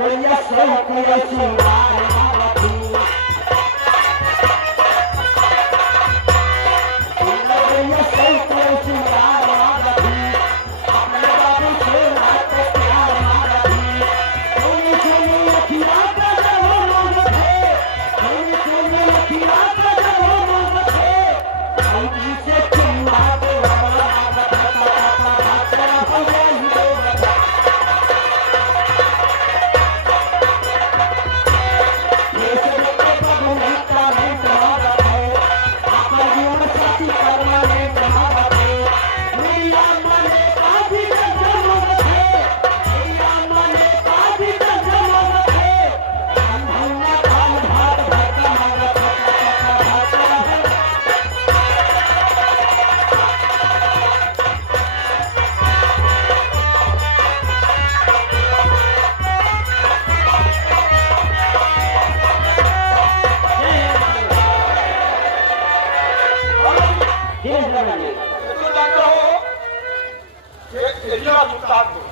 भैया सही किया सिंगार मारती भैया सही किया सिंगार मारती अपने बाबू से रात प्यार मारती सोनी सोनी अखियां का जवान थे सोनी सोनी अखियां का जवान थे हम से चुम्मा दे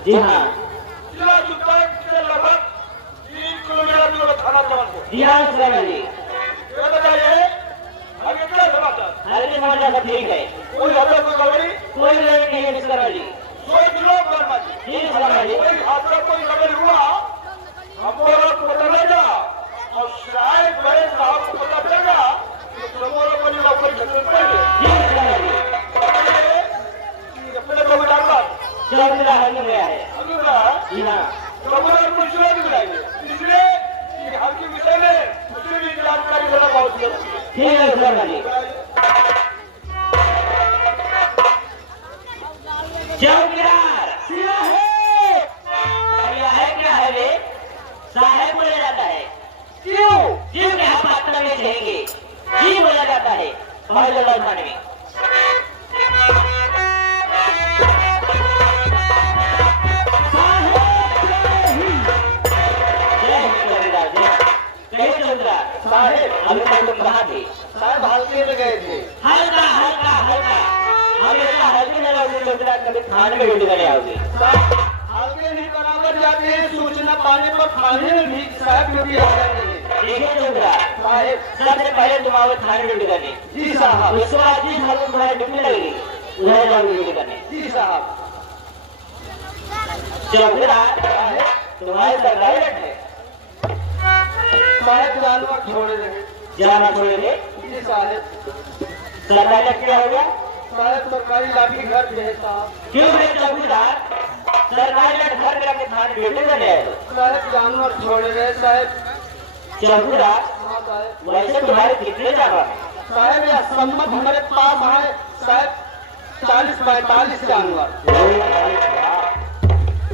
जी हाँ जिला जुत्ता से लगभग 3 किलोमीटर दूर थाना जमालपुर जी हाँ सर जी ये बताइए आगे क्या समाचार अरे समाचार सब ठीक है कोई हल्ला कोई गड़बड़ी कोई लड़ाई नहीं है मिस्टर जी 100 किलो बर्मा जी जी सर जी कोई हादसा कोई गड़बड़ी हुआ हमको लोग पता लगा और शायद बड़े साहब को पता चलेगा तो प्रमोद को नहीं कोई झटके पड़ेंगे जी सर जी अपने को डालना चौधरी हल्ला गया है अभी जी हाँ प्रमोद को इसलिए भी बुलाएंगे इसलिए कि हल्की विषय में मुझे भी जानकारी देना बहुत जरूरी है ठीक है सर जी चौकीदार क्या है रे साहेब बोला जाता है क्यों क्यों के हम पात्र में रहेंगे जी बोला जाता है हमारे दरबार थाने में साहेब अभी तक तुम कहाँ थे साहब हल्के में गए थे हल्का हल्का हल्का हमेशा हल्के में रहोगे चौधरी कभी थाने में ड्यूटी करने आओगे हल्के नहीं बराबर जाते हैं सूचना पाने पर थाने में भी साहब ड्यूटी आ जाएंगे देखिए चौधरी साहेब सबसे पहले तुम आओगे थाने ड्यूटी करने जी साहब उसके बाद जिस हाल में तुम्हारी ड्यूटी लगेगी उधर जाओगे ड्यूटी करने जी साहब चौधरी तुम्हारे सरकारी रट है साहब जानवर छोड़े रहे जाना छोड़ेंगे जी साहब सरकारी रट क्या हो गया साहब सरकारी लाठी घर पे है साहब क्यों भाई चौकीदार सरकारी रट घर में रखे थाने ड्यूटी करने आए हो साहब जानवर छोड़े रहे साहब चौकीदार हाँ साहब वैसे तुम्हारे कितने जानवर हैं साहब यह सम्मत हमारे पास आए साहब 40-45 जानवर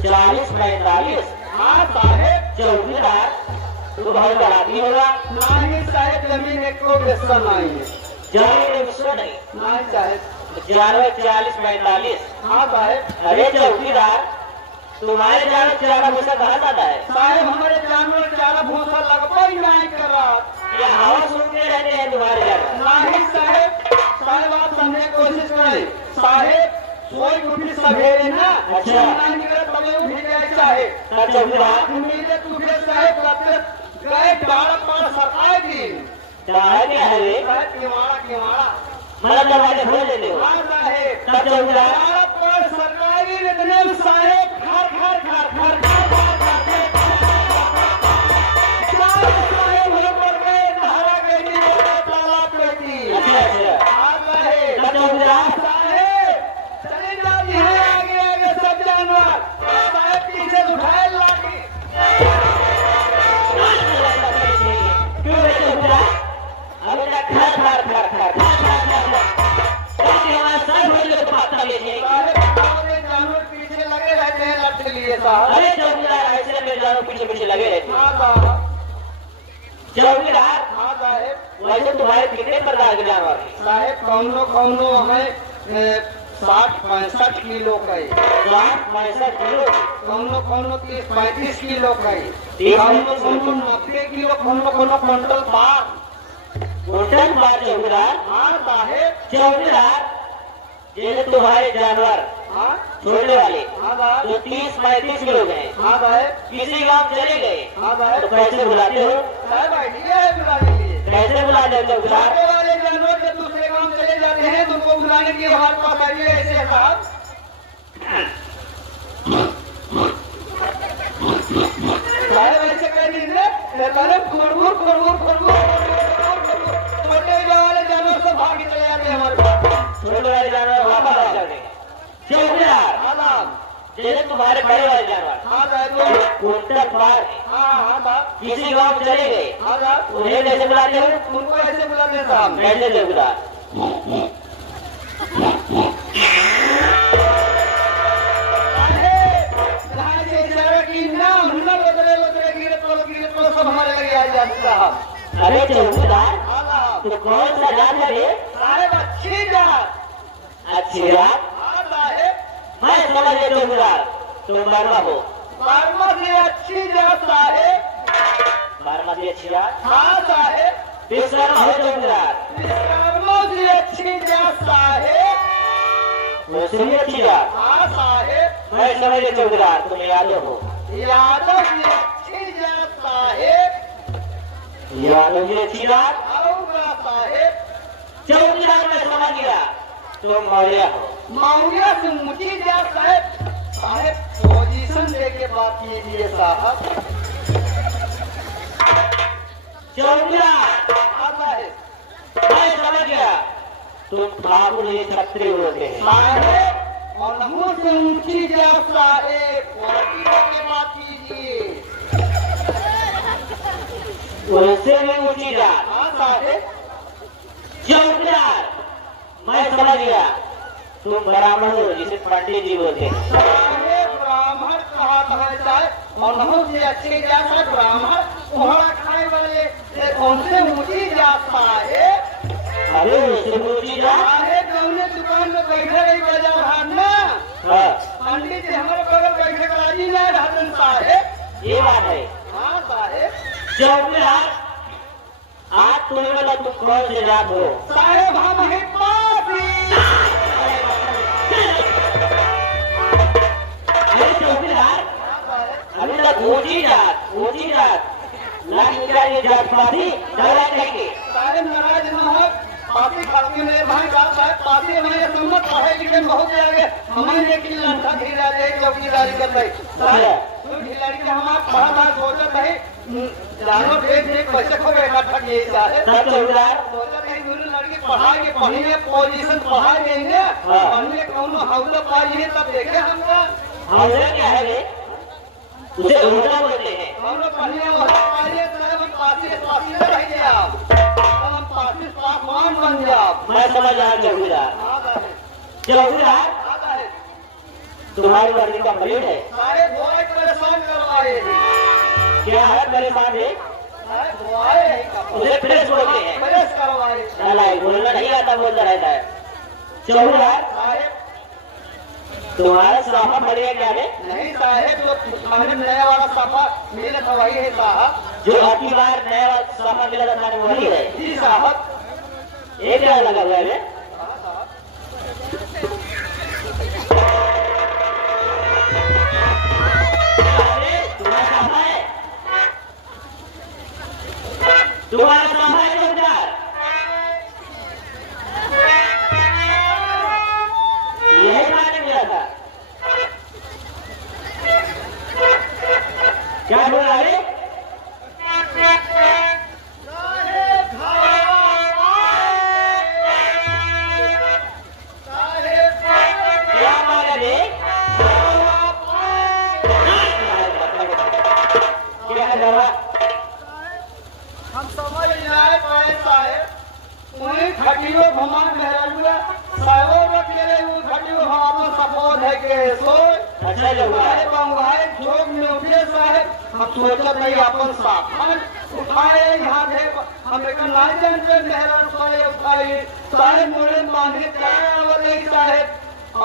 40-45 हाँ साहब चौकीदार तो बहुत आदमी होगा ना ही साहब जमीन एक को व्यवस्था नहीं है जमीन विश्व नहीं ना ही साहब जानवर 40-45 हाँ साहब अरे चौकीदार तुम्हारे जानवर चारा भूसा कहाँ जाता है साहब हमारे जानवर चारा भूसा लगभग ही नहीं कर रहा ये हवा सुनते रहते हैं तुम्हारे जानवर ना ही साहब आप समझने की कोशिश करें साहब सोई उठी सवेरे ना अच्छा। नहीं निकला तब उठी गए साहब चौकीदार उम्मीदें तुझे साहब करते गए डाल पर सरकार की चाहे क्या है रे साहब किवाड़ा मतलब दरवाजे खोल देते हो हाँ साहब तब चौकीदार डाल पर सरकारी इतने साहब घर घर घर घर अच्छा अच्छा तब चौकीदार क्यों भाई चौकीदार अभी तक घर घर घर घर हमारा सर हो गया तो पत्ता बेचेंगे अरे चौकीदार ऐसे में जानवर पीछे पीछे लगे रहते हैं चौकीदार वैसे तुम्हारे कितने प्रकार के जानवर हैं साहेब कौनो हमें 60-65 किलो का है 60-65 किलो कौनो 30-35 किलो का है 30-35 कौनो 90 किलो कौनो क्विंटल पार टोटल बात चौकीदार हाँ साहेब चौकीदार जैसे तुम्हारे जानवर हाँ छोड़ने वाले हाँ भाई तो 30-35 लोग हैं। हाँ भाई किसी गांव चले गए हाँ भाई तो कैसे बुलाते हो? साहब आइडिया है बुलाने के लिए कैसे बुलाते हो चौकीदार? छोटे वाले जानवर जब दूसरे गांव चले जाते हैं तो उनको बुलाने के लिए हमारे पास आइए ऐसे है साहब साहब ऐसे कह दीजिए पहले खुरमुर खुरमुर खुरमुर छोटे वाले जानवर सब भाग के चले जाते हैं हमारे पास छोटे वाले जानवर वापस आ जाते हैं। चौकीदार हाँ साहब जैसे तुम्हारे बड़े वाले जानवर हाँ साहब कुंटल पार हाँ हाँ साहब किसी गांव चले गए हाँ साहब उन्हें कैसे बुलाते हो? उनको ऐसे बुलाते हैं साहब कैसे चौकीदार? सब हमारे लगे आ जाते साहब अरे चौकीदार हाँ साहब तो कौन सा जात है रे? साहेब अच्छी जात अच्छी जात? हाँ साहेब मैं समझ गया चौकीदार तुम बर्मा हो। बारवा से अच्छी जात साहेब बर्मा से अच्छी जात? हाँ साहेब विश्वकर्मा हो चौकीदार। विश्वकर्मा से अच्छी जात साहेब उससे भी अच्छी जात? हाँ साहेब मैं समझ गया चौकीदार तुम यादव हो। यादव से अच्छी जात साहेब यादव की अच्छी जात? औरा साहेब चौकीदार मैं समझ गया तुम मौर्य हो। मौर्य से ऊंची जात साहेब साहेब पोजीशन लेके बात कीजिए साहब चौकीदार हाँ साहेब मैं समझ गया तुम ठाकुर जी क्षत्रिय होते हैं। साहेब मनहू से ऊंची जात साहेब पोजीशन लेके बात कीजिए उससे भी ऊंची जात? हाँ साहेब चौकीदार मैं समझ गया तुम ब्राह्मण हो जिसे पंडित जी बोलते हैं। साहेब ब्राह्मण कहा है साहेब मनहू से अच्छी जात है ब्राह्मण कोहड़ा खाने वाले ये कौन से ऊंची जात साहेब अरे उससे भी ऊंची जात? साहेब गौने दुकान में बैठे रही बाजार हाट में हाँ, पंडित जी हमारे बगल बैठे राजी नहीं रहते साहेब ये बात है। हाँ साहेब चौकीदार आज तुम्हें बोला तुम कौन से जात हो? साहेब हम हैं पापी अरे चौकीदार अभी तक ऊंची जात लाइन क्या ये जात पाती डरा देंगे। साहेब नाराज न हो पापी खाती में भाई बात साहेब पापी हमारे सम्मत पढ़े लिखे बहुत आगे हमें लेकिन लंका धीरा दे चौकीदारी कर रही साहेब तो ढिलाई के हमारा पढ़ा बात सोचत है जानो देख देख कैसे खो गए इकट्ठा किए साहेब तब चौकीदार सोचत है दोनों लड़के पढ़ाएंगे पढ़ेंगे पोजीशन पढ़ा देंगे पढ़ने कौन हौला पाइए तब देखे हमका हौसला क्या है रे? उसे उल्टा बोलते हैं। हम लोग पढ़ने वाला पाइए साहब हम पासी में रह गए आप हम पासी पासवान बन जाओ मैं समझ आया चौकीदार। हाँ साहेब चौकीदार हाँ साहेब तुम्हारी वर्दी कंप्लीट है? सारे बुआई परेशान करवाए क्या है परेशान है? सारे बुआई नहीं करवाए उसे प्रेस बोलते हैं। प्रेस करवाए नालायक बोलना नहीं आता बोलता रहता है। चौकीदार साहेब तुम्हारा साफा बढ़िया क्या है? नहीं साहेब जो खाने नया वाला साफा मेरे खवाई है साहब जो आपकी बार नया साफा मिला था खाने वही है। जी साहब एक क्या लगा हुआ है रे? हाँ साहब अरे तुम्हारा साफा है? तुम्हारा साफा है चौकीदार? यही खाने मिला था। क्या बोला रे? क्या मारा रे? क्या डरा? हम समझ जाए पाए साहेब उन्हें खटियो घुमान मेहराजुआ साहब रखे वो खटियो हमारा सपोर्ट है के सो अच्छा लगा। हमारे बंगाई जोग में उठे साहेब हम सोचत नहीं अपन सामान उठाए यहाँ थे हम एक लाइसेंस पे मेहराज सोए उठाए साहेब मोड़े बांधे क्या आवले साहेब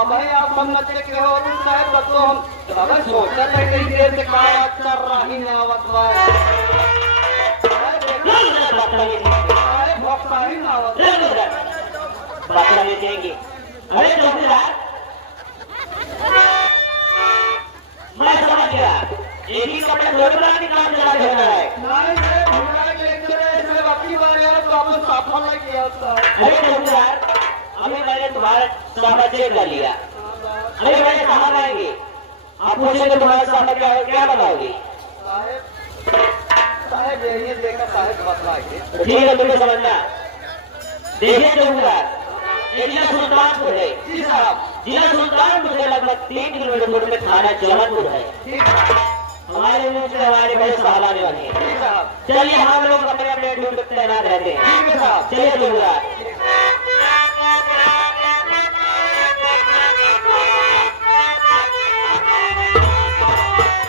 अब है आप हम नचे के हो साहेब तो हम अगर सोचत है कई देर से का चल रही ना आवत बा साहेब भक्ता ही ना आवत बात देंगे। अरे चौकीदार एक ही कपड़े धोने वाला भी काम चला देना है। नहीं है हमारा लेक्चर है इसमें बाकी बार यार तो आपने साफा नहीं किया था। अरे चौकीदार, अभी मैंने तुम्हारा साफा चेक कर लिया। अरे मैंने साहब आएंगे, आप पूछेंगे तुम्हारा साफा क्या है, क्या बताओगे? साहब यही देखा साहब बतलाएंगे। ठीक है, तुम्हें समझना। देखिए चौकीदार, ये जिला सुल्तानपुर है। जी साहब। जिला सुल्तानपुर से लगभग 3 किलोमीटर दूर में थाना जौनपुर है। ठीक है। हमारे मुंह से हमारे बड़े साहब आने वाले हैं। जी साहब। चलिए हम लोग अपने अपने ड्यूटी पे तैनात रहते हैं। ठीक है साहब। चलिए चौकीदार।